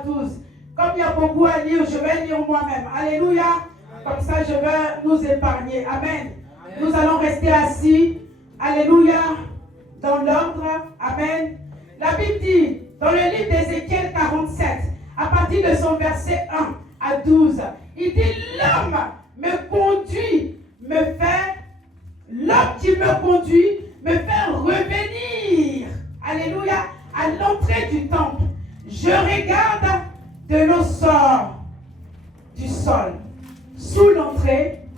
à 12. Comme il y a beaucoup à lire, je vais lire moi-même. Alléluia. Comme ça, je vais nous épargner. Amen. Nous allons rester assis. Alléluia. Dans l'ordre. Amen. La Bible dit, dans le livre d'Ézéchiel 47, à partir de son verset 1 à 12, il dit, l'homme me conduit, l'homme qui me conduit, me fait revenir, alléluia, à l'entrée du temple. Je regarde de l'eau sort du sol, sous l'entrée,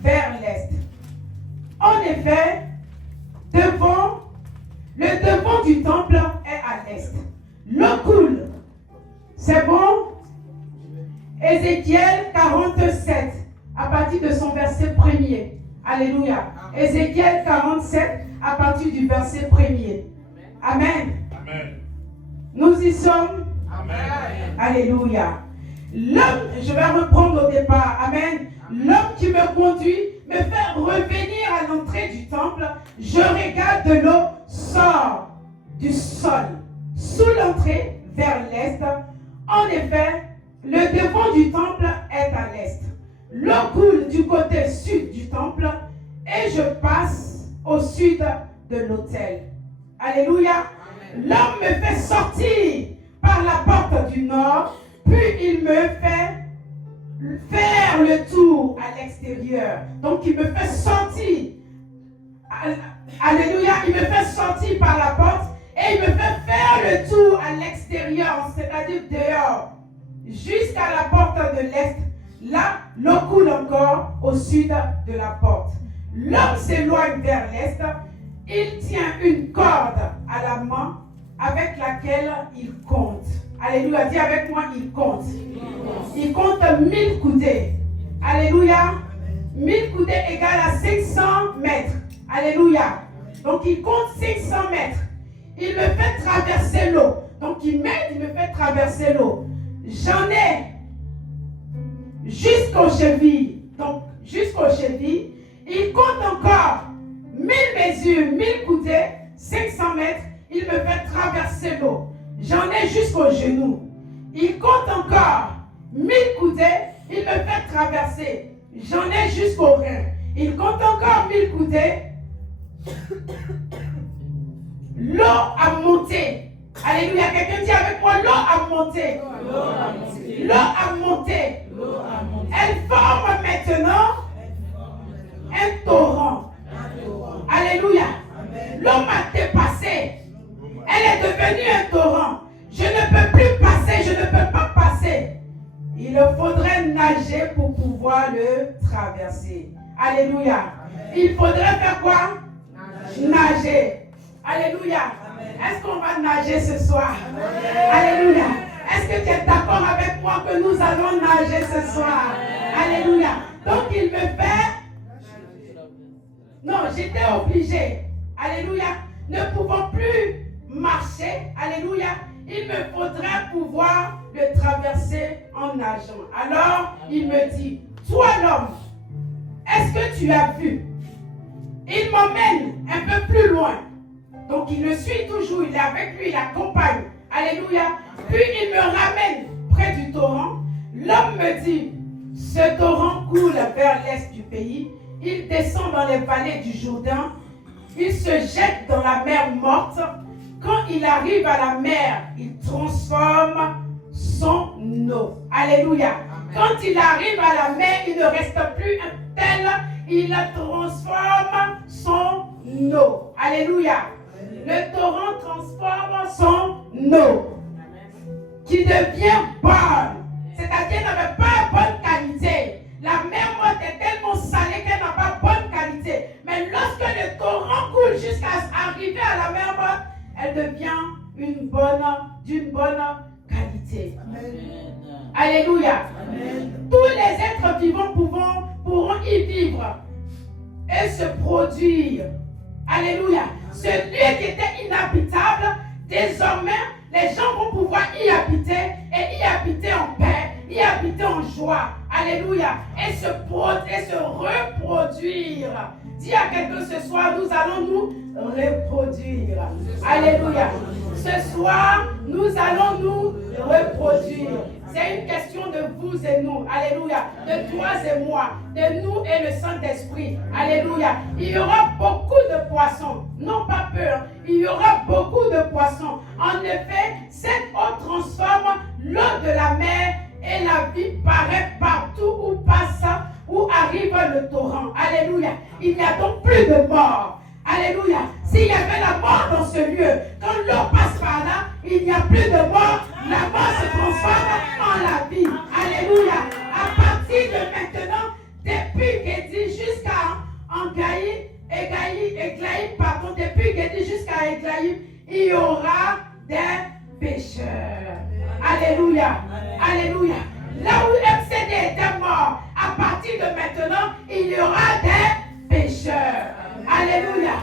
vers l'est. En effet, le devant du temple est à l'est. L'eau coule. C'est bon? Ézéchiel 47, à partir de son verset 1er. Alléluia. Ézéchiel 47, à partir du verset 1er. Amen. Amen. Nous y sommes. Amen. Alléluia. L'homme, je vais reprendre au départ. Amen. L'homme qui me conduit me fait revenir à l'entrée du temple. Je regarde de l'eau sort du sol, sous l'entrée vers l'est. En effet, le devant du temple est à l'est. L'eau coule du côté sud du temple et je passe au sud de l'autel. Alléluia. L'homme me fait sortir par la porte du nord, puis il me fait faire le tour à l'extérieur. Donc il me fait sortir. Alléluia. Il me fait sortir par la porte et il me fait faire le tour à l'extérieur, c'est-à-dire dehors, jusqu'à la porte de l'est. Là, l'eau coule encore au sud de la porte. L'homme s'éloigne vers l'est. Il tient une corde à la main avec laquelle il compte. Alléluia. Dis avec moi, il compte. Il compte 1000 coudées. Alléluia. 1000 coudées égale à 500 mètres. Alléluia. Donc il compte 500 mètres. Il me fait traverser l'eau. Donc il m'aide, il me fait traverser l'eau. J'en ai jusqu'aux chevilles. Donc jusqu'aux chevilles. Il compte encore 1000 mesures, 1000 coudées, 500 mètres. Il me fait traverser l'eau. J'en ai jusqu'aux genoux. Il compte encore 1000 coudées. Il me fait traverser. J'en ai jusqu'aux reins. Il compte encore 1000 coudées. L'eau a monté. Alléluia. Quelqu'un dit avec moi, l'eau a monté. L'eau a monté. Elle forme maintenant un torrent. Alléluia. L'eau m'a dépassé. Elle est devenue un torrent. Je ne peux plus passer, je ne peux pas passer. Il faudrait nager pour pouvoir le traverser. Alléluia. Il faudrait faire quoi? Nager. Alléluia. Est-ce qu'on va nager ce soir? Alléluia. Est-ce que tu es d'accord avec moi que nous allons nager ce soir? Alléluia. Donc il me fait... Non, j'étais obligée. Alléluia. Ne pouvant plus marcher. Alléluia. Il me faudrait pouvoir le traverser en nageant. Alors, il me dit, toi l'homme, est-ce que tu as vu? Il m'emmène un peu plus loin. Donc, il me suit toujours, il est avec lui, il accompagne. Alléluia. Puis, il me ramène près du torrent. L'homme me dit, ce torrent coule vers l'est du pays. Il descend dans les vallées du Jourdain. Il se jette dans la mer morte. Quand il arrive à la mer, il transforme son eau. Alléluia. Quand il arrive à la mer, il ne reste plus un tel. Il transforme son eau. Alléluia. Le torrent transforme son eau. Qui devient bonne. C'est-à-dire n'avait pas bonne qualité. La mer morte est tellement salée qu'elle n'a pas bonne qualité. Mais lorsque le torrent coule jusqu'à arriver à la mer morte, elle devient d'une bonne qualité. Amen. Alléluia. Amen. Tous les êtres vivants pourront y vivre et se produire. Alléluia. Ce lieu qui était inhabitable, désormais, les gens vont pouvoir y habiter et y habiter en paix, y habiter en joie. Alléluia. Et se reproduire. Dis à quelqu'un ce soir, nous allons nous reproduire. Alléluia. Ce soir, nous allons nous reproduire. C'est une question de vous et nous. Alléluia. De toi et moi. De nous et le Saint-Esprit. Alléluia. Il y aura beaucoup de poissons. Non pas peur. Il y aura beaucoup de poissons. En effet, cette eau transforme l'eau de la mer et la vie paraît partout où passe, où arrive le torrent. Alléluia. Il n'y a donc plus de mort. Alléluia. S'il y avait la mort dans ce lieu, quand l'eau passe par là, il n'y a plus de mort. La mort se transforme en la vie. Alléluia. À partir de maintenant, depuis Guédi jusqu'à Eglaïm, pardon, depuis Guédi jusqu'à Eglaïm, il y aura des pécheurs. Alléluia. Alléluia. Là où MCD était mort, à partir de maintenant, il y aura des pécheurs. Alléluia.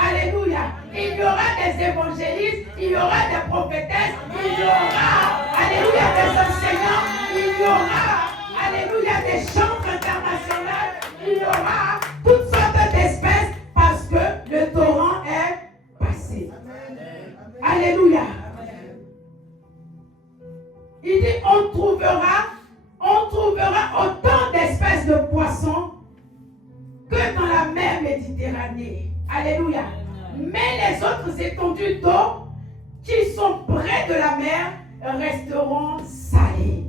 Alléluia. Il y aura des évangélistes, il y aura des prophétesses, il y aura, alléluia, des enseignants, il y aura, alléluia, des chambres internationales, il y aura toutes sortes d'espèces parce que le torrent est passé. Alléluia. Il dit, on trouvera autant d'espèces de poissons que dans la mer Méditerranée. Alléluia. Mais les autres étendues d'eau qui sont près de la mer resteront salées.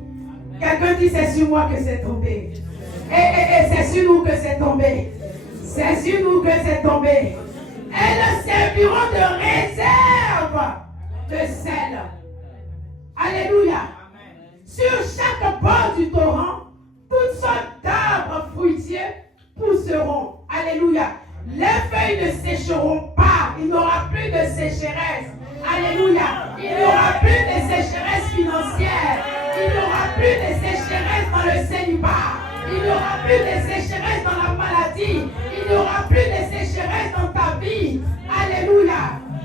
Quelqu'un dit, c'est sur moi que c'est tombé. Et c'est sur nous que c'est tombé. C'est sur nous que c'est tombé. Elles serviront de réserve de sel. Alléluia. Sur chaque bord du torrent, toutes sortes d'arbres fruitiers pousseront. Alléluia. Les feuilles ne sécheront pas. Il n'y aura plus de sécheresse. Alléluia. Il n'y aura plus de sécheresse financière. Il n'y aura plus de sécheresse dans le célibat. Il n'y aura plus de sécheresse dans la maladie. Il n'y aura plus de sécheresse dans ta vie. Alléluia.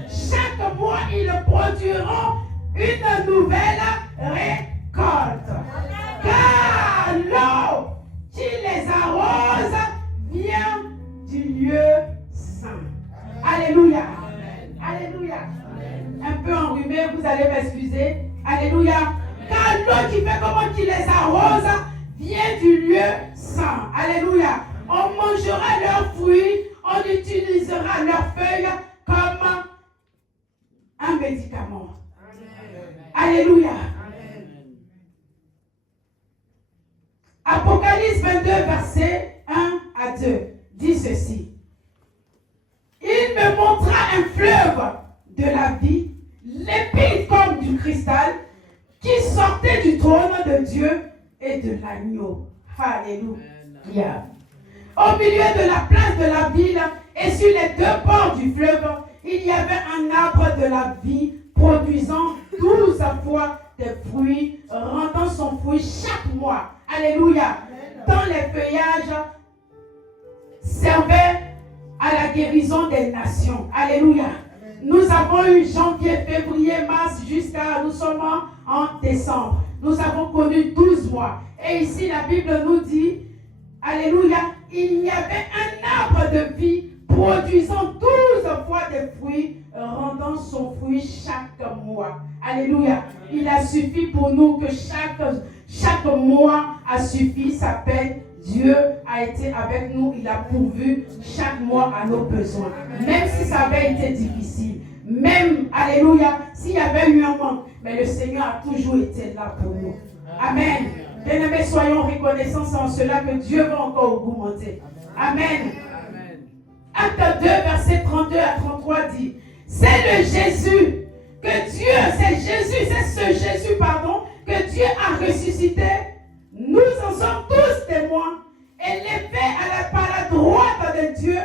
Chaque mois, ils produiront une nouvelle récolte. Car l'eau qui les arrose vient du lieu saint. Alléluia. Alléluia. Un peu enrhumé, vous allez m'excuser. Alléluia. Car l'eau qui fait comment qui les arrose vient du lieu saint. Alléluia. On mangera leurs fruits, on utilisera leurs feuilles comme un médicament. Alléluia. Apocalypse 22, verset 1 à 2 dit ceci. Il me montra un fleuve de la vie, limpide comme du cristal, qui sortait du trône de Dieu et de l'agneau. Alléluia. Au milieu de la place de la ville et sur les deux bords du fleuve, il y avait un arbre de la vie produisant 12 fois des fruits, rendant son fruit chaque mois. Alléluia. Dans les feuillages servait à la guérison des nations. Alléluia. Nous avons eu janvier, février, mars, nous sommes en décembre. Nous avons connu 12 mois. Et ici, la Bible nous dit, alléluia, il y avait un arbre de vie produisant 12 fois des fruits, rendant son fruit chaque mois. Alléluia. Il a suffi pour nous que chaque mois a suffi, sa peine. Dieu a été avec nous, il a pourvu chaque mois à nos besoins. Même si ça avait été difficile, même, alléluia, s'il y avait eu un manque, mais le Seigneur a toujours été là pour nous. Amen. Bien-aimés, soyons reconnaissants en cela que Dieu va encore augmenter. Amen. Acte 2, verset 32 à 33 dit, c'est le Jésus que Dieu, c'est ce Jésus, que Dieu a ressuscité. Nous en sommes tous témoins. Élevé par la droite de Dieu,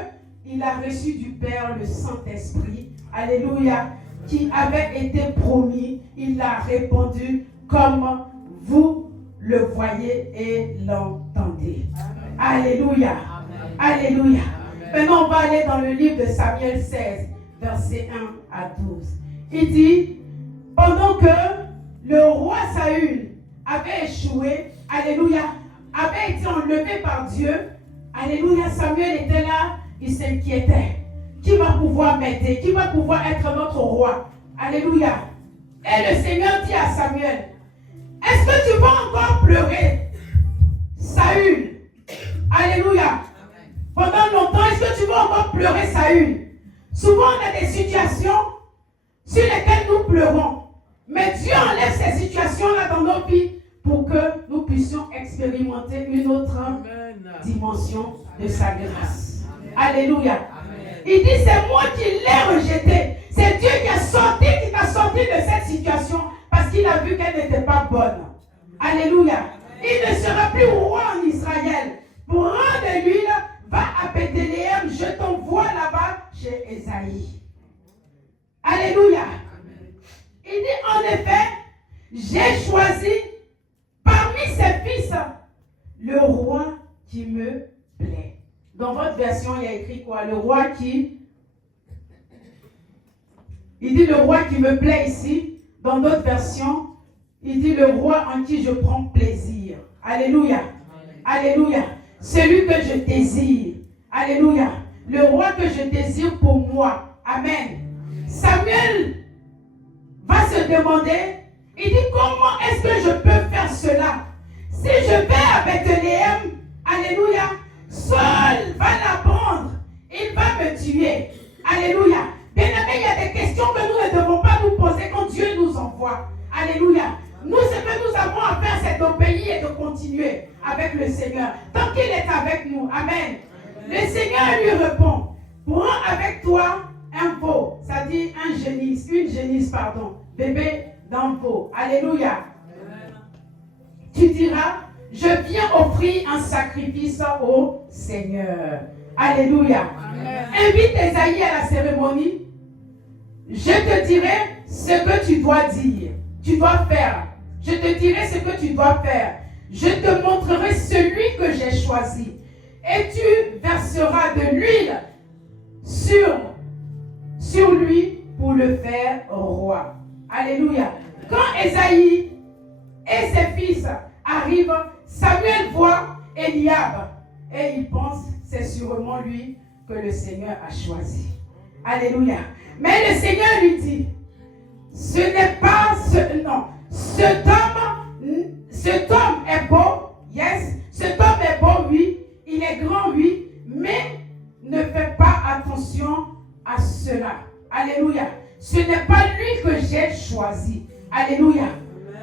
il a reçu du Père le Saint-Esprit. Alléluia. Qui avait été promis. Il l'a répandu comme vous le voyez et l'entendez. Alléluia. Alléluia. Maintenant, on va aller dans le livre de Samuel 16, verset 1 à 12. Il dit, pendant que le roi Saül avait échoué, alléluia, avait été enlevé par Dieu, alléluia, Samuel était là, il s'inquiétait. Qui va pouvoir m'aider? Qui va pouvoir être notre roi? Alléluia. Et le Seigneur dit à Samuel, est-ce que tu vas encore pleurer Saül? Alléluia. Pendant longtemps, est-ce que tu vas encore pleurer Saül? Souvent, on a des situations sur lesquelles nous pleurons. Mais Dieu enlève ces situations-là dans nos vies pour que nous puissions expérimenter une autre dimension de sa grâce. Alléluia. Amen. Il dit, c'est moi qui l'ai rejeté. C'est Dieu qui t'a sorti de cette situation parce qu'il a vu qu'elle n'était pas bonne. Alléluia. Il ne sera plus roi en Israël. Pour rendre l'huile, va à Bethléem, je t'envoie là-bas chez Ésaïe. Alléluia. Il dit, en effet, j'ai choisi parmi ses fils le roi qui me plaît. Dans votre version, il y a écrit quoi? Le roi qui... Il dit le roi qui me plaît ici. Dans d'autres versions, il dit le roi en qui je prends plaisir. Alléluia. Alléluia. Celui que je désire. Alléluia. Le roi que je désire pour moi. Amen. Samuel va se demander, il dit comment est-ce que je peux faire cela? Si je vais à Bethléem, alléluia, Saul va l'apprendre, il va me tuer. Alléluia. Bien-aimés, il y a des questions que nous ne devons pas nous poser quand Dieu nous envoie. Alléluia. Nous, ce que nous avons à faire, c'est d'obéir et de continuer avec le Seigneur. Tant qu'il est avec nous. Amen. Le Seigneur lui répond, prends avec toi un veau, ça dit une génisse, bébé d'un veau. Alléluia. Tu diras, je viens offrir un sacrifice au Seigneur. Alléluia. Amen. Invite Ésaïe à la cérémonie. Je te dirai ce que tu dois dire. Tu dois faire. Je te dirai ce que tu dois faire. Je te montrerai celui que j'ai choisi. Et tu verseras de l'huile sur lui pour le faire roi. Alléluia. Quand Ésaïe et ses fils arrivent, Samuel voit Eliab et il pense c'est sûrement lui que le Seigneur a choisi. Alléluia. Mais le Seigneur lui dit, ce n'est pas cet homme est beau, yes, cet homme est beau, oui, il est grand, oui, mais ne fais pas attention à cela. Alléluia. Ce n'est pas lui que j'ai choisi. Alléluia.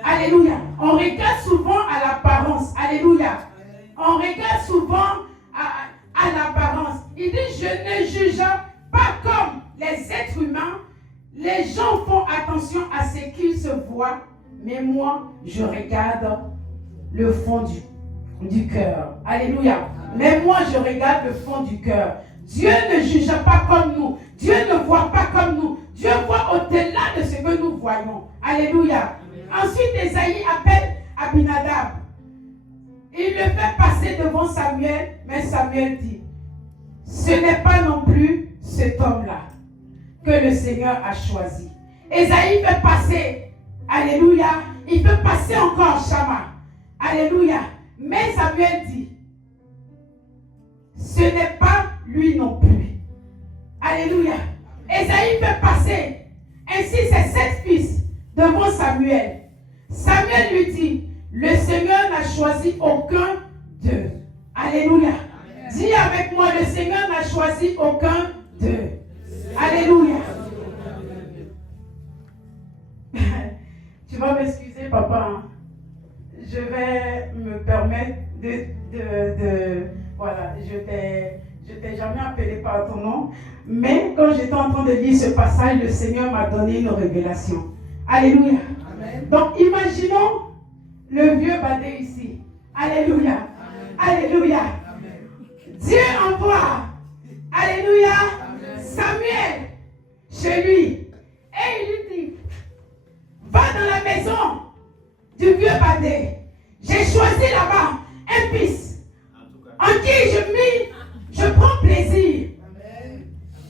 Alléluia. On regarde souvent à l'apparence. Alléluia. On regarde souvent à l'apparence. Il dit, je ne juge pas comme les êtres humains. Les gens font attention à ce qu'ils se voient, mais moi, je regarde le fond du cœur. Alléluia. Mais moi, je regarde le fond du cœur. Dieu ne juge pas comme nous. Dieu ne voit pas comme nous. Dieu voit au-delà de ce que nous voyons. Alléluia. Ensuite, Ésaïe appelle Abinadab. Il le fait passer devant Samuel, mais Samuel dit, ce n'est pas non plus cet homme-là que le Seigneur a choisi. Ésaïe fait passer, alléluia, il peut passer encore Shama. Alléluia. Mais Samuel dit, ce n'est pas lui non plus. Alléluia. Ésaïe fait passer ainsi ses 7 fils devant Samuel. Samuel lui dit, le Seigneur n'a choisi aucun d'eux. Alléluia. Amen. Dis avec moi, le Seigneur n'a choisi aucun d'eux. Alléluia. Tu vas m'excuser, papa. Hein? Je vais me permettre voilà, je t'ai jamais appelé par ton nom, mais quand j'étais en train de lire ce passage, le Seigneur m'a donné une révélation. Alléluia. Amen. Donc, imaginons le vieux Badé ici. Alléluia. Amen. Alléluia. Amen. Dieu envoie. Alléluia. Amen. Samuel chez lui. Et il lui dit, va dans la maison du vieux Badé. J'ai choisi là-bas un fils en qui je prends plaisir. Amen.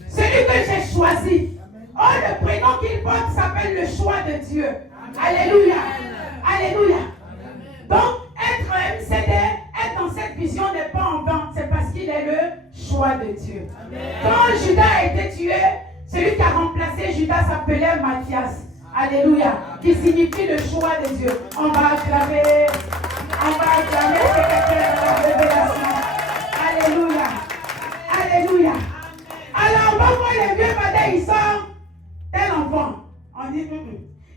Celui que j'ai choisi. Amen. Oh, le prénom qu'il porte s'appelle le choix de Dieu. Amen. Alléluia. Amen. Alléluia. Amen. Donc, être MCD, être dans cette vision n'est pas en vain. C'est parce qu'il est le choix de Dieu. Amen. Quand Judas a été tué, celui qui a remplacé Judas s'appelait Matthias. Alléluia. Qui signifie le choix de Dieu. On va acclamer. On va acclamer la révélation. Alléluia. Alléluia. Alors, on va voir les vieux badins, ils sortent tel enfant. On dit,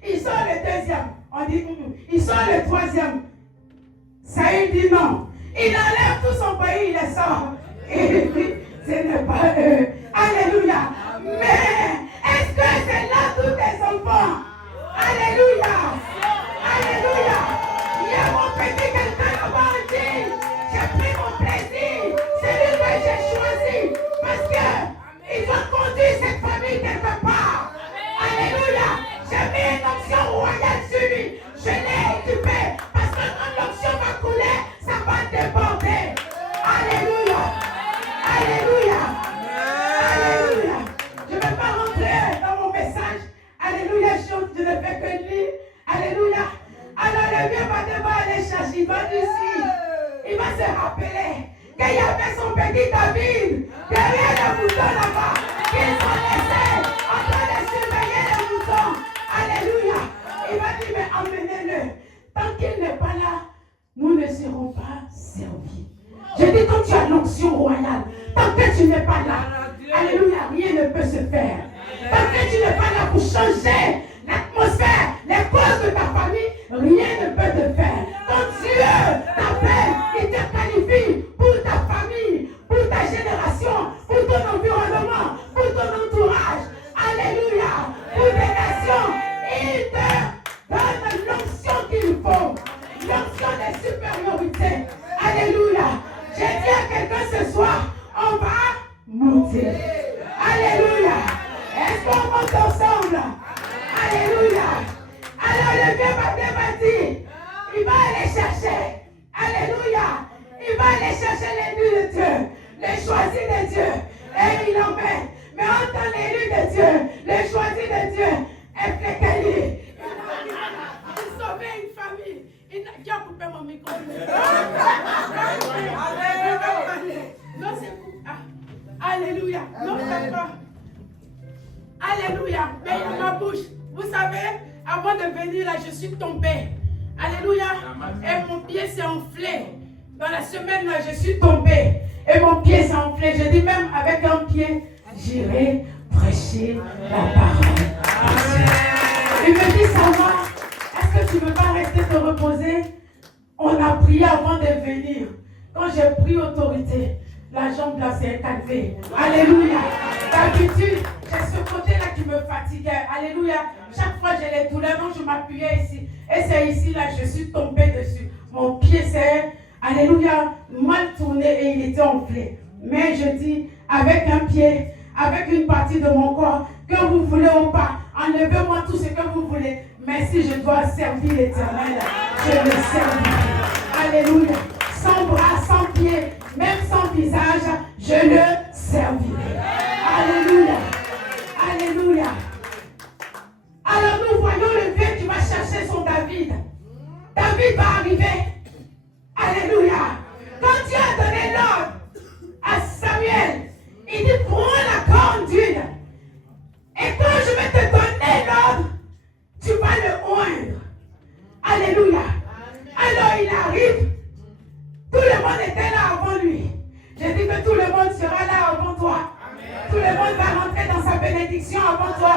il sort le deuxième. On dit, il sort le troisième. Saül dit non. Il enlève tout son pays, il les sort. Et il dit, ce n'est pas eux. Alléluia. Mais, est-ce que c'est là tous tes enfants? Alléluia. Alléluia. Il y a mon petit quelqu'un là-bas dit, j'ai pris mon plaisir. C'est lui que j'ai choisi. Parce que il va conduire cette famille quelque part. Alléluia. J'ai mis une onction royale sur lui. Je l'ai équipé. Parce que quand l'onction va couler, ça va déborder. Alléluia. Alléluia. Alléluia. Je ne vais pas rentrer dans mon message. Alléluia. Je ne fais que lire. Alléluia. Alors le vieux va devoir aller chercher. Il va ici. Il va se rappeler qu'il y avait son petit David derrière le bouton là-bas. Qu'ils ont laissé en train de surveiller le bouton. Alléluia. Il va dire, mais emmenez-le. Tant qu'il n'est pas là, nous ne serons pas servis. Je dis, quand tu as l'onction royale, tant que tu n'es pas là, alléluia, rien ne peut se faire. Tant que tu n'es pas là pour changer l'atmosphère, les causes de ta famille, rien ne peut te faire. Quand Dieu t'appelle, il te qualifie pour ta famille, pour ta génération, pour ton environnement, pour ton entourage. Alléluia. Pour des nations, il te donne l'onction qu'il faut. L'onction de supériorité. Alléluia. J'ai dit à quelqu'un ce soir, on va monter. Alléluia. Est-ce qu'on monte ensemble? Alléluia. Alors le vieux baptême m'a dit, il va aller chercher. Alléluia. Il va aller chercher l'élu de Dieu, le choisi de Dieu. Et il l'emmène. Mais en tant l'élu de Dieu, le choisi de Dieu, est fléqué. Il sauvait une famille. Il n'a qu'à couper mon micro. Non, c'est coupé. Alléluia. Non, c'est pas. Alléluia. Mais il y a ma bouche. Vous savez, avant de venir là, je suis tombée. Alléluia. Et mon pied s'est enflé. Dans la semaine là, je suis tombée. Et mon pied s'est enflé. Je dis même avec un pied, j'irai prêcher la parole. Il me dit, ça va. Est-ce que tu ne veux pas rester te reposer? On a prié avant de venir. Quand j'ai pris autorité, la jambe là s'est calmée. Alléluia. D'habitude, j'ai ce côté-là qui me fatiguait. Alléluia. Chaque fois, j'ai les douleurs. Donc, je m'appuyais ici. Et c'est ici, là, je suis tombée dessus. Mon pied s'est, alléluia, mal tourné et il était enflé. Mais je dis, avec un pied, avec une partie de mon corps, que vous voulez ou pas, enlevez-moi tout ce que vous voulez. Mais si je dois servir l'Éternel, je le servirai. Alléluia. Sans bras, sans pied, même sans visage, je le servirai. Alléluia. Alléluia. Alors nous voyons le vieux qui va chercher son David. David va arriver. Alléluia. Quand Dieu a donné l'ordre à Samuel, il dit, prends la corne d'huile. Et quand je vais te donner l'ordre, tu vas le oindre. Alléluia. Alors il arrive. Tout le monde était là avant lui. J'ai dit que tout le monde sera là avant toi. Tout le monde va rentrer dans sa bénédiction avant toi.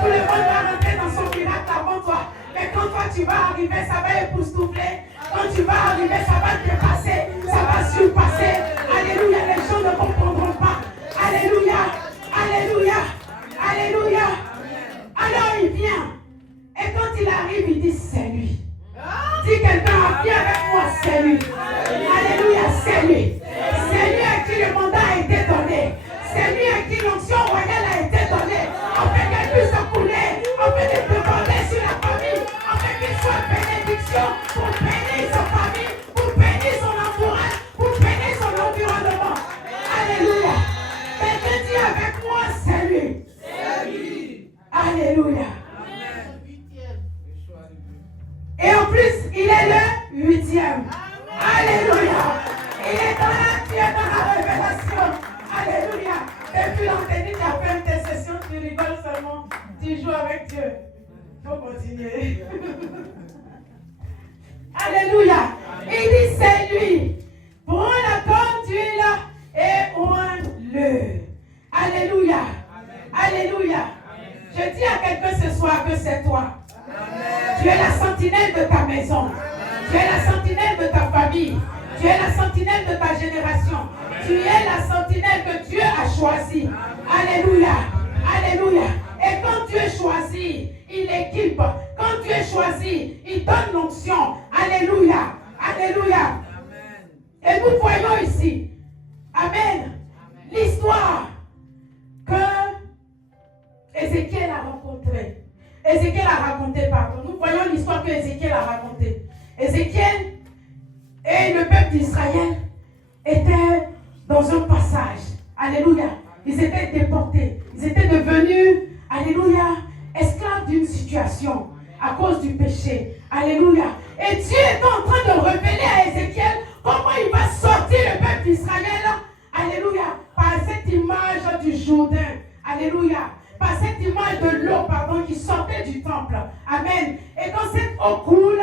Tout le monde va rentrer dans son miracle avant toi. Mais quand toi tu vas arriver, ça va époustoufler. Quand tu vas arriver, ça va dépasser. Ça va surpasser. Alléluia. Les gens ne comprendront pas. Alléluia. Alléluia. Alléluia. Alors il vient. Et quand il arrive, il dit, c'est lui. Dis quelqu'un, viens avec moi, c'est lui. Alléluia, c'est lui. C'est lui à qui le mandat a été donné. C'est lui à qui l'onction royale a été donnée. Afin qu'elle puisse couler, afin de déborder sur la famille, afin qu'il soit bénédiction pour bénir sa famille, pour bénir son entourage, pour bénir son environnement. Alléluia. Quelqu'un dit avec moi, c'est lui. C'est lui. Alléluia. Et en plus, il est le 8e. Alléluia. Il est dans la révélation. Alléluia. Depuis l'antenne, tu as fait une intercession, tu rigoles seulement. Tu faut continuer. Alléluia. Il dit c'est lui. Prends la corne d'huile et oins-le. Alléluia. Alléluia. Je dis à quelqu'un ce soir que c'est toi. Tu es la sentinelle de ta maison. Tu es la sentinelle de ta famille. Tu es la sentinelle de ta génération. Tu es la sentinelle que Dieu a choisie. Alléluia. Alléluia. Et quand tu es choisi, il équipe. Quand tu es choisi, il donne l'onction. Alléluia. Alléluia. Et nous voyons ici, amen, l'histoire que Ézéchiel a rencontrée. Ézéchiel a raconté, pardon. Nous voyons l'histoire que Ézéchiel a racontée. Ézéchiel et le peuple d'Israël étaient dans un passage. Alléluia. Ils étaient déportés. Ils étaient devenus, alléluia, esclaves d'une situation à cause du péché. Alléluia. Et Dieu est en train de révéler à Ézéchiel comment il va sortir le peuple d'Israël. Alléluia. Par cette image du Jourdain. Alléluia. Par cette image de l'eau, pardon, qui sortait du temple. Amen. Et quand cette eau coule,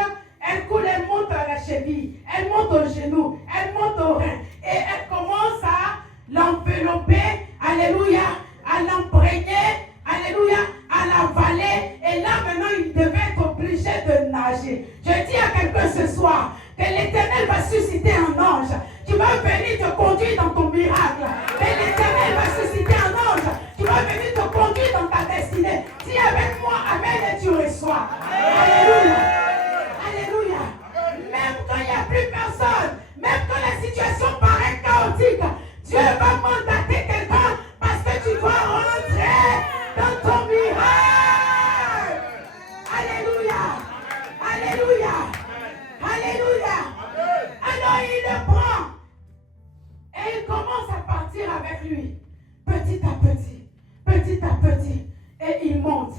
elle monte à la cheville, elle monte aux genoux, elle monte aux reins. Et elle commence à l'envelopper. Alléluia. À l'imprégner. Alléluia. À l'avaler. Et là, maintenant, il devait être obligé de nager. Je dis à quelqu'un ce soir que l'Éternel va susciter un ange. Tu vas venir te conduire dans ton miracle. Et l'Éternel va susciter un ange. Tu vas venir te conduire dans ta destinée. Dis avec moi, amen, et tu reçois. Alléluia. Alléluia. Même quand il n'y a plus personne, même quand la situation paraît chaotique, Dieu va mandater quelqu'un parce que tu dois rentrer dans ton miracle. Alléluia. Alléluia. Alléluia. Alors il le prend et il commence à partir avec lui. Petit à petit, petit à petit. Et il monte,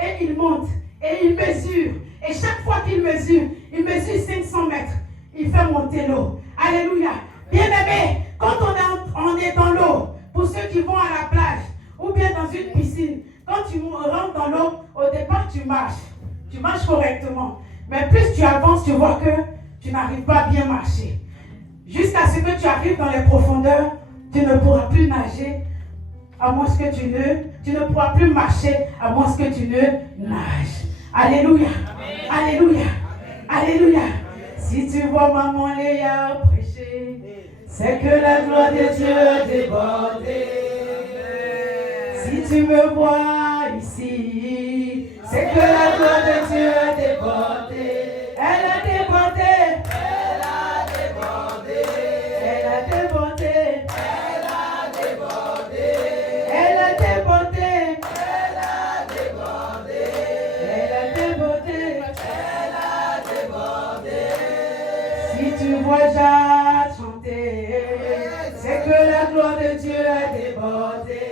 et il monte, et il mesure. Et chaque fois qu'il mesure, il mesure 500 mètres. Il fait monter l'eau. Alléluia. Bien-aimé, quand on est dans l'eau, pour ceux qui vont à la plage, ou bien dans une piscine, quand tu rentres dans l'eau, au départ tu marches. Tu marches correctement. Mais plus tu avances, tu vois que tu n'arrives pas à bien marcher. Jusqu'à ce que tu arrives dans les profondeurs, tu ne pourras plus nager, à moins que tu ne pourras plus marcher, à moins que tu ne nages. Alléluia. Amen. Alléluia. Amen. Alléluia. Si tu vois maman Léa prêcher, c'est que la gloire de Dieu a débordé. Si tu me vois ici, c'est que la gloire de Dieu a débordé. Elle a débordé. Elle a débordé. Elle a débordé. Elle a débordé. Elle a débordé. Elle a débordé. Elle a débordé. Elle a débordé. Si tu vois Jacques chanter, c'est que la gloire de Dieu a débordé.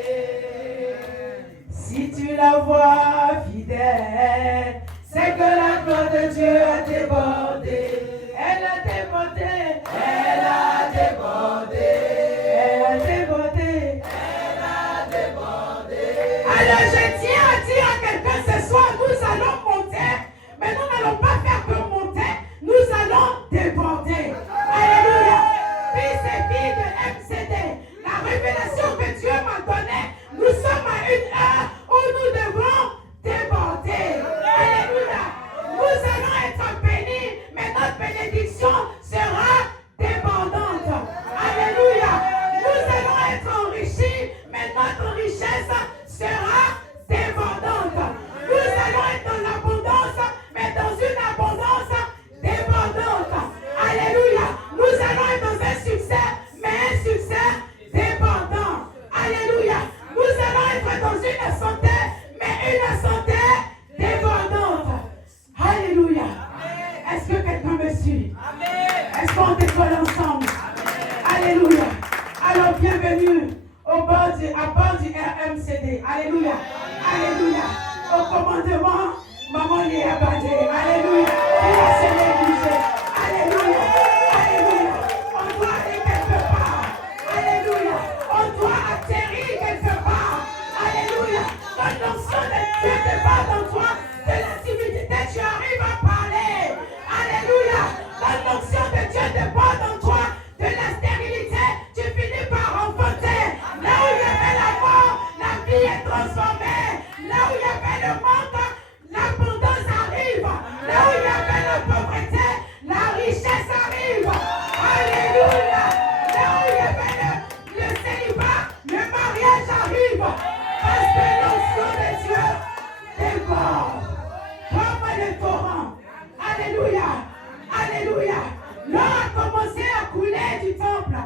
Si tu la vois fidèle, c'est que la gloire de Dieu a débordé. Elle a débordé. Elle a débordé. Elle a débordé. Elle a débordé. Alors je tiens à dire à quelqu'un ce soir, nous allons monter, mais nous n'allons pas faire que monter, nous allons déborder. Alléluia. Fils et filles de MCD, la révélation que Dieu m'a donnée, nous sommes à une heure où nous devons déborder. Alléluia. Nous allons être bénis, mais notre bénédiction sera débordante. Alléluia. Nous allons être enrichis, mais notre richesse sera débordante. Nous allons être dans l'abondance, mais dans une abondance débordante. Alléluia. Nous allons être dans un succès, mais un succès débordant. Alléluia. Nous allons être dans une santé, mais une santé débordante. Alléluia. Est-ce que quelqu'un me suit? Est-ce qu'on décolle ensemble? Alléluia. Alors bienvenue à bord du RMCD. Alléluia. Alléluia. Au commandement, Maman Léa Badé. Alléluia. Et la Sénégligée. Alléluia. Alléluia. On doit aller quelque part. Alléluia. On doit atterrir quelque part. Alléluia. Quand l'onction de Dieu débarque dans toi, de l'intimité est transformé. Là où il y avait le manque, l'abondance arrive. Là où il y avait la pauvreté, la richesse arrive. Alléluia. Là où il y avait le célibat, le mariage arrive. Parce que l'onction de Dieu déborde comme le torrent. Alléluia. Alléluia. L'eau a commencé à couler du temple.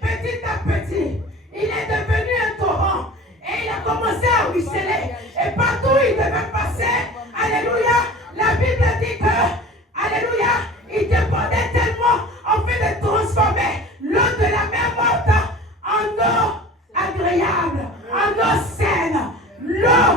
Petit à petit, il est devenu un torrent. Et il a commencé à ruisseler. Et partout où il devait passer, alléluia, la Bible dit que, alléluia, il dépendait tellement en fait de transformer l'eau de la mer morte en eau agréable, en eau saine. L'eau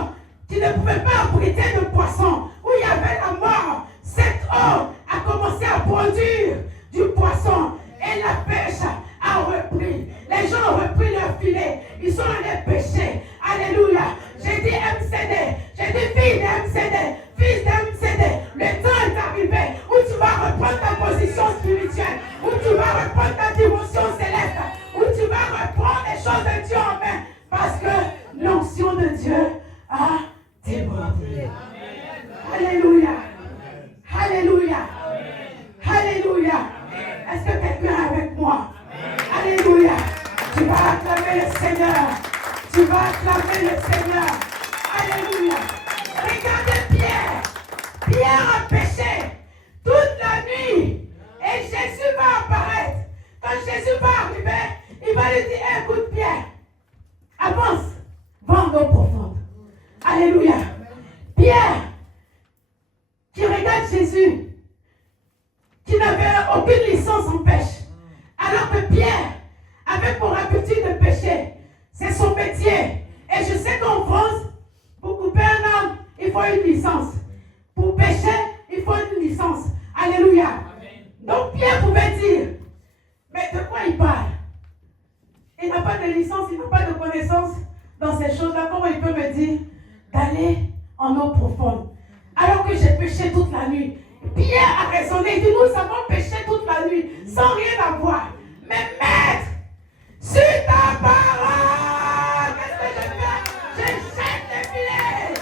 qui ne pouvait pas abriter de poissons, où il y avait la mort. Cette eau a commencé à produire du poisson et la pêche a repris. Les gens ont repris leur filet. Ils sont allés pêcher. Alléluia. J'ai dit MCD. J'ai dit fille de MCD. Fils de MCD. Le temps est arrivé où tu vas reprendre ta position spirituelle. Où tu vas reprendre ta dimension céleste. Où tu vas reprendre les choses de Dieu en main. Parce que l'onction de Dieu a débordé. Alléluia. Alléluia. Alléluia. Est-ce que quelqu'un est avec moi? Alléluia. Tu vas acclamer le Seigneur. Tu vas acclamer le Seigneur. Alléluia. Regardez Pierre. Pierre a péché toute la nuit. Et Jésus va apparaître. Quand Jésus va arriver, il va lui dire, écoute Pierre, avance, va en eau profonde. Alléluia. Pierre, qui regarde Jésus, qui n'avait aucune licence en pêche, alors que Pierre avait pour habitude de pêcher. C'est son métier. Et je sais qu'en France, pour couper un homme, il faut une licence. Pour pêcher, il faut une licence. Alléluia. Amen. Donc Pierre pouvait dire, mais de quoi il parle? Il n'a pas de licence, il n'a pas de connaissance dans ces choses-là. Comment il peut me dire d'aller en eau profonde? Alors que j'ai pêché toute la nuit. Pierre a raisonné, il dit, nous avons pêché toute la nuit, sans rien avoir. Mais maître, sur ta parole, qu'est-ce que je fais? Je jette le filet.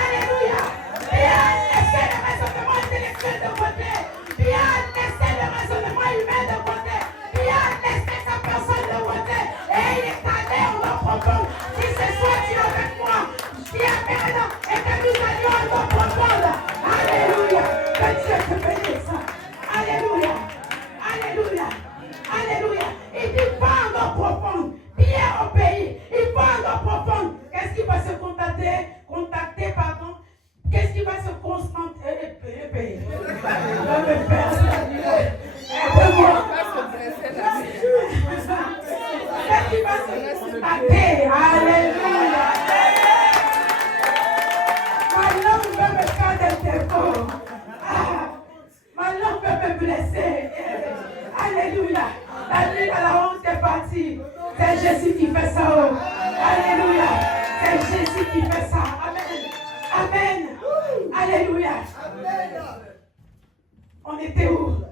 Alléluia. Pierre laissez le raisonnement intellectuel de côté. Pierre laissez le raisonnement humain de côté. Pierre laissez sa personne de côté. Et il est allé en eau profonde. Si ce soir tu es avec moi, je dis Amen. Et que nous allions en eau profonde. Alléluia. Que Dieu te bénisse. Alléluia. Alléluia. Alléluia. Il dit va en eau profonde. Pierre obéit. Il va en eau profonde. Qu'est-ce qui va se contacter? Qu'est-ce qui va se constater? Qu'est-ce qui va se constater? Alléluia. Ma langue veut me faire des défauts. Ma langue veut me blesser. Alléluia. La nuit à la honte est partie. C'est Jésus qui fait ça. Oh. Alléluia. C'est Jésus qui fait ça. Amen. Amen. Alléluia. On était où?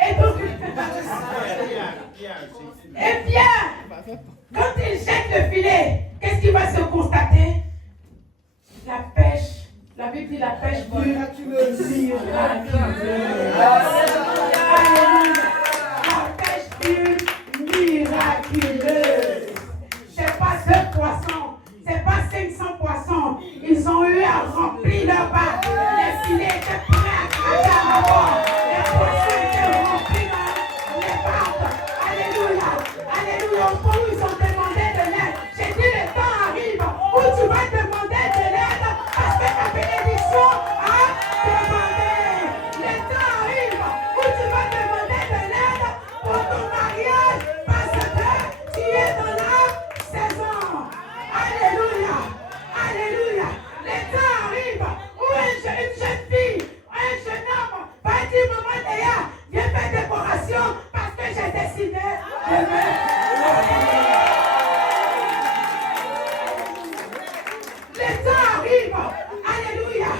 Et donc, et Pierre, quand il jette le filet, qu'est-ce qui va se constater? La pêche. La Bible dit la pêche miraculeuse. Alléluia. La pêche miraculeuse. C'est pas 2 poissons, c'est pas 500 poissons. Ils ont eu à remplir leur barque. Les filets étaient prêts à craquer à mort. Les poissons étaient remplis dans les barques. Alléluia. Alléluia. Au point où ils ont demandé de l'aide. J'ai dit le temps arrive où tu vas demander de l'aide parce que ta bénédiction a demandé. Le temps arrive où tu vas demander de l'aide pour ton mariage parce que tu es dans la saison. Alléluia. Alléluia. Le temps arrive où une jeune fille, un jeune homme va dire maman Léa, viens faire décoration parce que j'ai décidé de me. Le temps arrive, alléluia,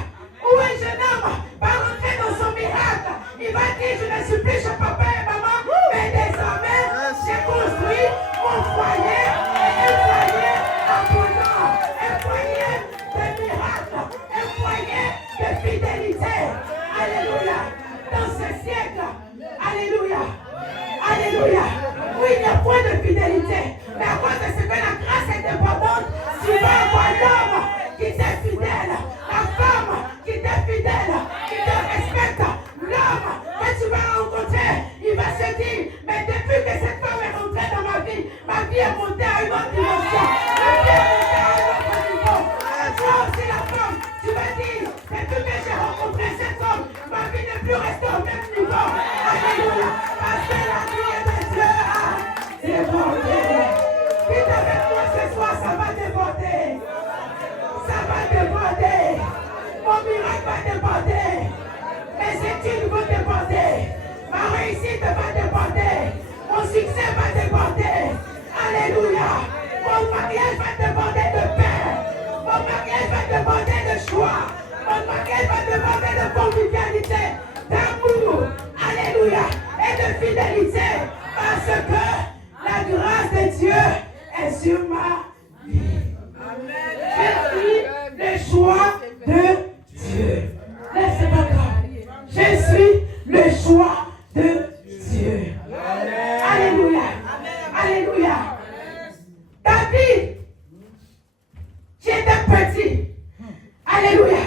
où un jeune homme va rentrer dans son miracle. Il va dire, je ne suis plus chez papa et maman, mais désormais, j'ai construit mon foyer, et un foyer abondant, un foyer choisi la femme, tu vas dire, depuis que j'ai rencontré cet homme, ma vie n'est plus restée au même niveau. Alléluia. Parce que la gloire de Dieu a débordé. Dites avec moi ce soir, ça va déborder. Ça va déborder. Mon miracle va déborder. Mes études vont déborder. Ma réussite va déborder. Mon succès va déborder. Alléluia. Mon mariage va déborder de paix. Mon mariage va déborder de joie. Mon mariage va déborder de convivialité, d'amour. Alléluia. Et de fidélité. Parce que la grâce de Dieu est sur ma vie. Je suis le choix de Dieu. C'est pas grave. Je suis le choix de Dieu. Alléluia. Alléluia. David, qui était petit. Alléluia.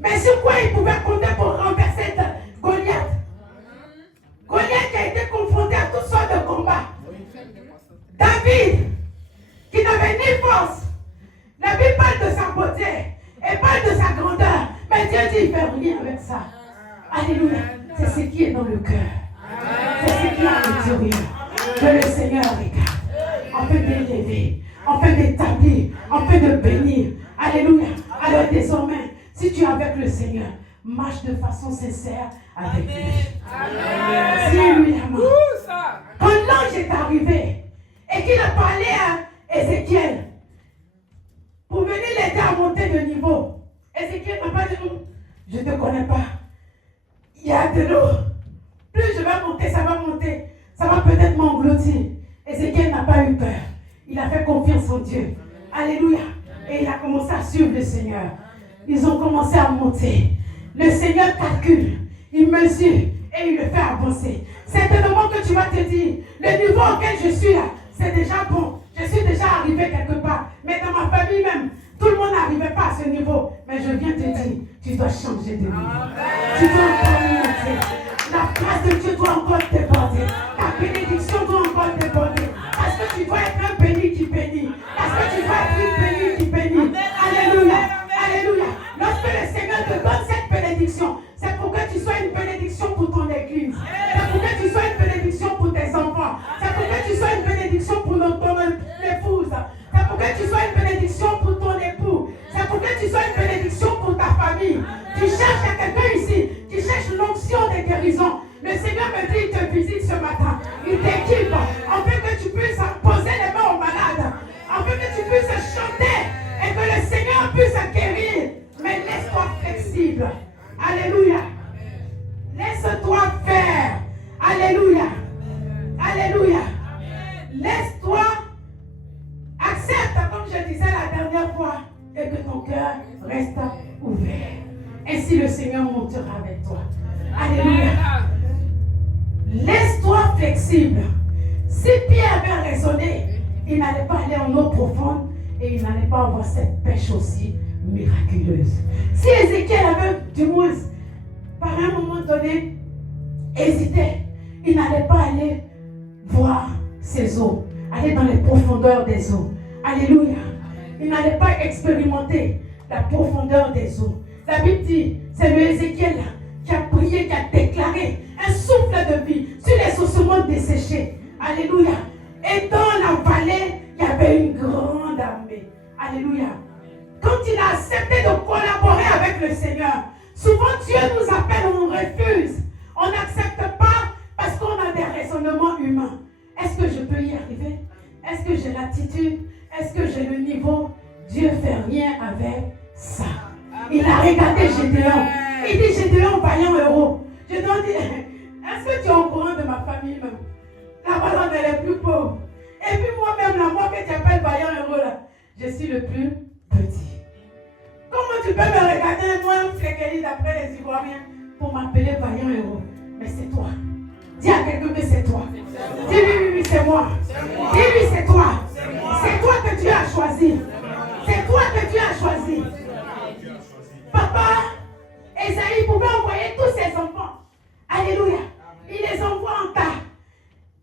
Mais sur quoi il pouvait compter pour renverser Goliath? Goliath qui a été confronté à toutes sortes de combats. David, qui n'avait ni force. La Bible parle de sa beauté et parle de sa grandeur. Mais Dieu dit, il ne fait rien avec ça. Alléluia. C'est ce qui est dans le cœur. C'est ce qui est à l'intérieur. Que le Seigneur regarde. On peut d'élever, on peut d'établir, on peut de bénir. Alléluia. Alors désormais, si tu es avec le Seigneur, marche de façon sincère avec lui. Alléluia. Quand l'ange est arrivé et qu'il a parlé à Ézéchiel pour venir l'aider à monter de niveau, Ézéchiel n'a pas dit, je ne te connais pas. Il y a de l'eau. Plus je vais monter, ça va monter. Ça va peut-être m'engloutir. Ézéchiel n'a pas eu peur. Il a fait confiance en Dieu. Alléluia. Et il a commencé à suivre le Seigneur. Ils ont commencé à monter. Le Seigneur calcule. Il mesure et il le fait avancer. Certainement que tu vas te dire, le niveau auquel je suis là, c'est déjà bon. Je suis déjà arrivé quelque part. Mais dans ma famille même, tout le monde n'arrivait pas à ce niveau. Mais je viens te dire, tu dois changer de niveau. Tu dois encore monter. La grâce de Dieu doit encore déborder. La bénédiction doit encore déborder. Parce que tu dois être un béni qui bénit. Parce que tu dois être une bénie qui bénit. Alléluia. Alléluia. Lorsque le Seigneur te donne cette bénédiction, c'est pour que tu sois une bénédiction pour ton église. C'est pour que tu sois une bénédiction pour tes enfants. C'est pour que tu sois une bénédiction pour ton épouse. C'est pour que tu sois une bénédiction pour ton époux. C'est pour que tu sois une bénédiction pour ta famille. Tu cherches à quelqu'un ici qui cherche l'onction de guérison. Le Seigneur me dit, il te visite ce matin. Il t'équipe. En fait que tu puisses poser les mains aux malades. En fait que tu puisses chanter et que le Seigneur puisse guérir. Mais laisse-toi flexible. Alléluia. Laisse-toi faire. Alléluia. Alléluia. Laisse-toi. Accepte, comme je disais la dernière fois, et que ton cœur reste ouvert. Ainsi le Seigneur montera avec toi. Alléluia. Laisse-toi flexible. Si Pierre avait raisonné, il n'allait pas aller en eau profonde et il n'allait pas avoir cette pêche aussi miraculeuse. Si Ézéchiel avait du moins, par un moment donné, hésité, il n'allait pas aller voir ces eaux, aller dans les profondeurs des eaux. Alléluia. Il n'allait pas expérimenter la profondeur des eaux. La Bible dit, c'est le Ézéchiel qui a prié, qui a déclaré un souffle de vie sur les ossements desséchés. Alléluia. Et dans la vallée, il y avait une grande armée. Alléluia. Quand il a accepté de collaborer avec le Seigneur, souvent Dieu nous appelle, on refuse. On n'accepte pas parce qu'on a des raisonnements humains. Est-ce que je peux y arriver? Est-ce que j'ai l'attitude? Est-ce que j'ai le niveau? Dieu ne fait rien avec ça. Il a regardé Gédéon. Il dit, Gédéon, vaillant héros. Gédéon dit, est-ce que tu es au courant de ma famille même? La parole elle est plus pauvre. Et puis moi-même, là, moi que tu appelles vaillant héros là, je suis le plus petit. Comment tu peux me regarder, moi, un fléqueli d'après les Ivoiriens, pour m'appeler vaillant héros? Mais c'est toi. Dis à quelqu'un que c'est toi. Dis oui, c'est moi. Dis oui, c'est toi. C'est toi que Dieu a choisi. C'est toi que Dieu a choisi. Papa, Esaïe pouvait envoyer tous ses enfants. Alléluia. Il les envoie en tas.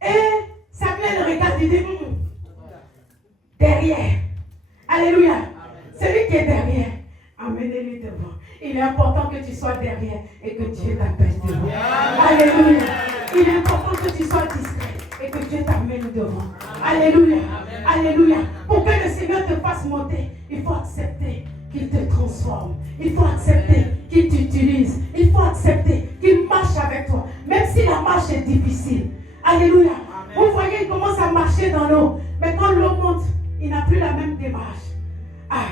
Et Samuel regarde, il dit, derrière. Alléluia. Celui qui est derrière. amenez-lui devant. Il est important que tu sois derrière et que Dieu t'appelle devant. Alléluia. Il est important que tu sois discret et que Dieu t'amène devant. Alléluia. Alléluia. Pour que le Seigneur te fasse monter, il faut accepter qu'il te transforme. Il faut accepter qu'il t'utilise. Il faut accepter qu'il marche avec toi. Même si la marche est difficile. Alléluia. Vous voyez, il commence à marcher dans l'eau. Mais quand l'eau monte, il n'a plus la même démarche. Ah.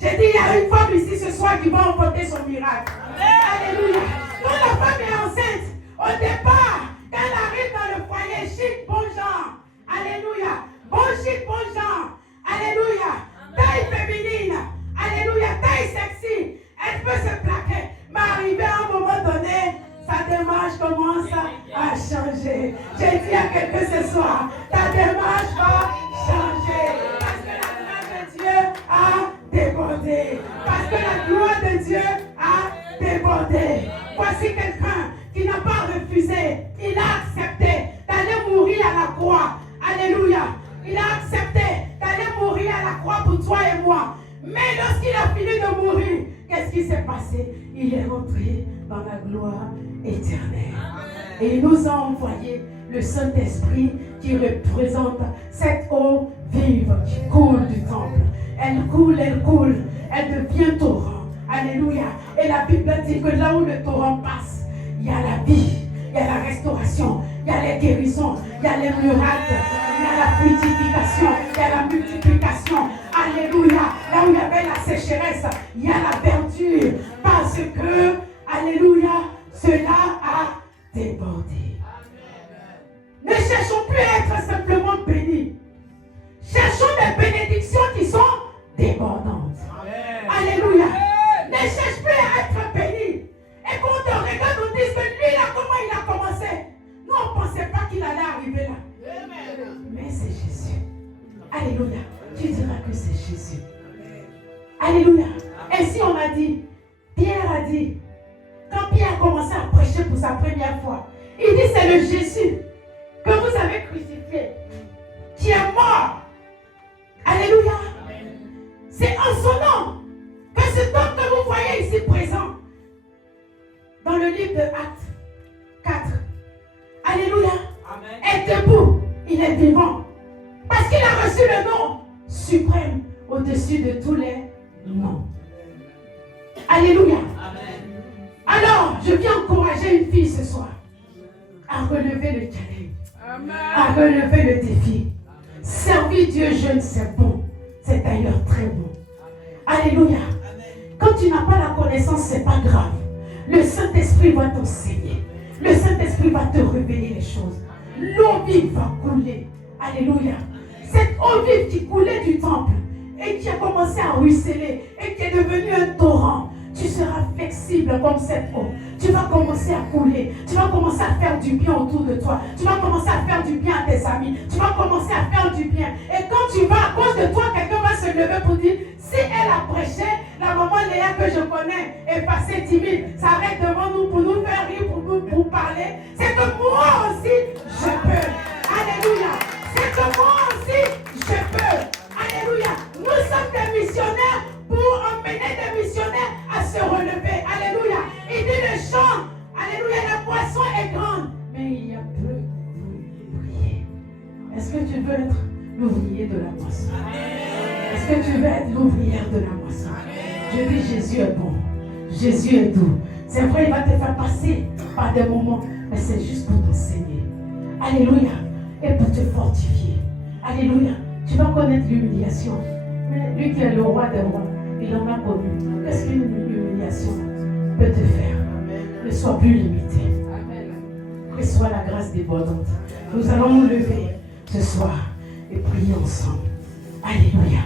J'ai dit, il y a une femme ici ce soir qui va emporter son miracle. Alléluia. Quand la femme est enceinte, au départ, quand elle arrive dans le foyer, chic, bon genre. Alléluia. Bon chic, bon genre. Alléluia. Taille féminine. Alléluia. Taille sexy. Elle peut se plaquer. Mais arrivé à un moment donné, sa démarche commence à changer. J'ai dit à quelqu'un ce soir, ta démarche va changer. Parce que la grâce de Dieu a débordé. Parce que la gloire de Dieu a débordé. Voici quelqu'un qui n'a pas refusé. Il a accepté d'aller mourir à la croix. Alléluia. Il a accepté d'aller mourir à la croix pour toi et moi. Mais lorsqu'il a fini de mourir, qu'est-ce qui s'est passé? Il est rentré dans la gloire éternelle. Et il nous a envoyé le Saint-Esprit qui représente cette eau vive qui coule du temple. Elle coule, elle devient torrent. Alléluia. Et la Bible dit que là où le torrent passe, il y a la vie, il y a la restauration, il y a les guérisons, il y a les miracles, il y a la fructification, il y a la multiplication. Alléluia. Là où il y avait la sécheresse, il y a la verdure. Parce que, alléluia, cela a débordé. Ne cherchons plus à être simplement bénis. Cherchons des bénédictions qui sont débordantes. Alléluia. Ne cherche plus à être béni. Et quand on te regarde, on dit que lui, là, comment il a commencé? Nous, on ne pensait pas qu'il allait arriver là. Mais c'est Jésus. Alléluia. Tu diras que c'est Jésus. Alléluia. Et si on a dit, Pierre a dit, quand Pierre a commencé à prêcher pour sa première fois, il dit c'est le Jésus que vous avez crucifié, qui est mort. Alléluia. C'est en son nom que cet homme que vous voyez ici présent, dans le livre de Actes 4, alléluia, est debout, il est vivant. Parce qu'il a reçu le nom suprême au-dessus de tous les noms. Alléluia. Alors, je viens encourager une fille ce soir à relever le challenge, à relever le défi. Servir Dieu jeune, c'est bon. C'est d'ailleurs très bon. Alléluia. Quand tu n'as pas la connaissance, ce n'est pas grave. Le Saint-Esprit va t'enseigner. Le Saint-Esprit va te révéler les choses. L'eau vive va couler. Alléluia. Cette eau vive qui coulait du temple et qui a commencé à ruisseler et qui est devenue un torrent. Tu seras flexible comme cette eau. Tu vas commencer à couler. Tu vas commencer à faire du bien autour de toi. Tu vas commencer à faire du bien à tes amis. Tu vas commencer à faire du bien. Et quand tu vas, à cause de toi, quelqu'un va se lever pour dire, si elle a prêché, la maman Léa que je connais est passée timide, s'arrête devant nous pour nous faire rire, pour parler. C'est que moi aussi, je peux. Alléluia. C'est que moi aussi, je peux. Alléluia. Nous sommes des missionnaires pour emmener des missionnaires à se relever. Alléluia. Il dit le champ. Alléluia. La poisson est grande. Mais il y a peu d'ouvriers. Est-ce que tu veux être l'ouvrier de la moisson? Est-ce que tu veux être l'ouvrière de la moisson? Je dis Jésus est bon. Jésus est doux. C'est vrai, il va te faire passer par des moments. Mais c'est juste pour t'enseigner. Alléluia. Et pour te fortifier. Alléluia. Tu vas connaître l'humiliation. Mais lui qui est le roi des rois, il en a connu. Qu'est-ce qu'une humiliation peut te faire? Ne sois plus limité. Reçois la grâce débordante. Nous allons nous lever ce soir et prier ensemble. Alléluia.